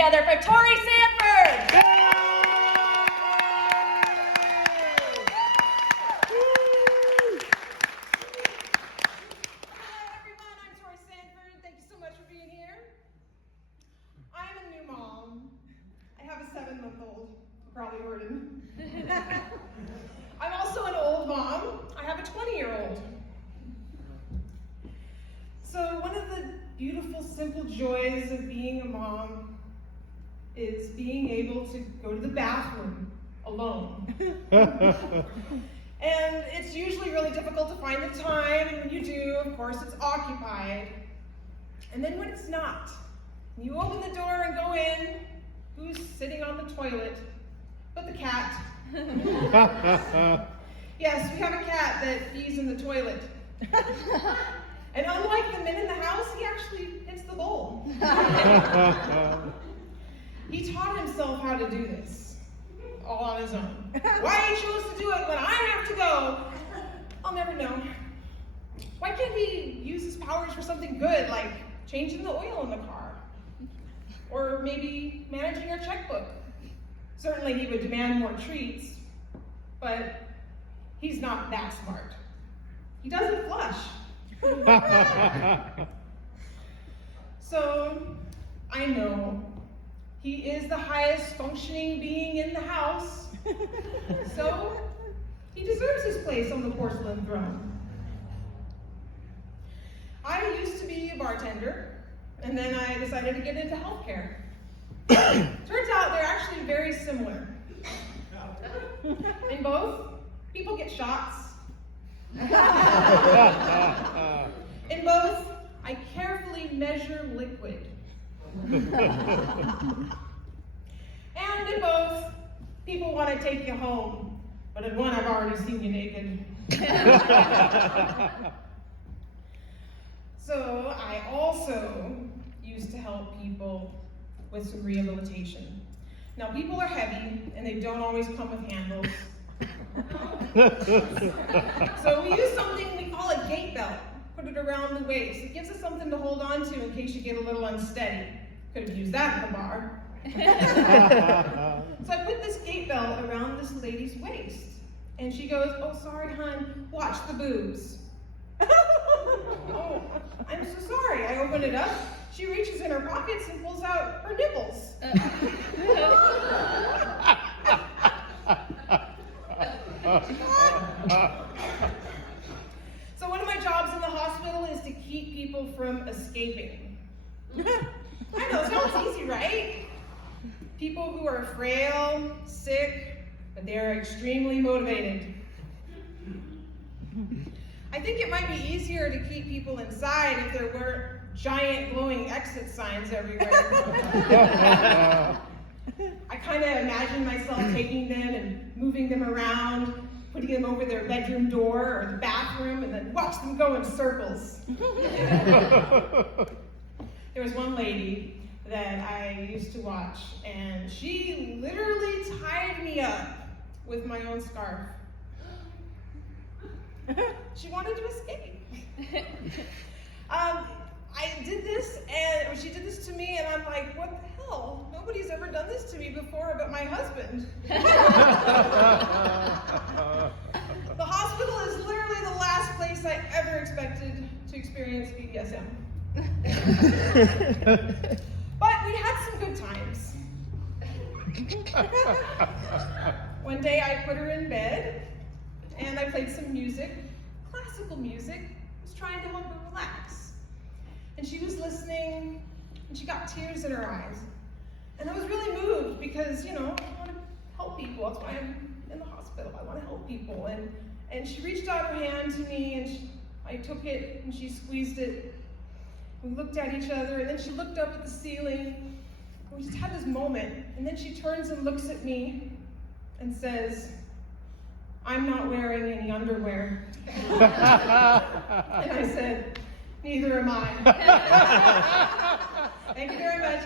together for Tori Sanford. Hi everyone, I'm Tori Sanford. Thank you so much for being here. I'm a new mom. I have a 7-month-old. You probably heard him. I'm also an old mom. I have a 20-year-old. So one of the beautiful, simple joys of being a mom is being able to go to the bathroom alone. And it's usually really difficult to find the time, and when you do, of course, it's occupied. And then when it's not, you open the door and go in, who's sitting on the toilet? But the cat. Yes, we have a cat that pees in the toilet. And unlike the men in the house, he actually hits the bowl. He taught himself how to do this, all on his own. Why he chose to do it when I have to go, I'll never know. Why can't he use his powers for something good, like changing the oil in the car? Or maybe managing our checkbook? Certainly he would demand more treats, but he's not that smart. He doesn't flush. So, I know he is the highest functioning being in the house, so he deserves his place on the porcelain throne. I used to be a bartender, and then I decided to get into healthcare. Turns out they're actually very similar. In both, people get shots. In both, I carefully measure liquid. And in both, people want to take you home, but in one I've already seen you naked. So I also used to help people with some rehabilitation. Now people are heavy and they don't always come with handles. So we use something we call a gait belt. Put it around the waist. It gives us something to hold on to in case you get a little unsteady. Could have used that in the bar. So I put this gait belt around this lady's waist. And she goes, "Oh, sorry, hon, watch the boobs." Oh, I'm so sorry. I open it up. She reaches in her pockets and pulls out her nipples. So one of my jobs in the hospital is to keep people from escaping. I know, sounds easy, right? People who are frail, sick, but they are extremely motivated. I think it might be easier to keep people inside if there weren't giant glowing exit signs everywhere. I kind of imagine myself taking them and moving them around, putting them over their bedroom door or the bathroom, and then watch them go in circles. There was one lady that I used to watch, and she literally tied me up with my own scarf. She wanted to escape. I did this, and she did this to me, and I'm like, what the hell? Nobody's ever done this to me before but my husband. The hospital is literally the last place I ever expected to experience BDSM. But we had some good times. One day I put her in bed, and I played some music, classical music. I was trying to help her relax. And she was listening, and she got tears in her eyes. And I was really moved because, I want to help people. That's why I'm in the hospital. I want to help people. And she reached out her hand to me, and I took it, and she squeezed it. We looked at each other, and then she looked up at the ceiling. And we just had this moment. And then she turns and looks at me and says, "I'm not wearing any underwear." And I said, "Neither am I." Thank you very much.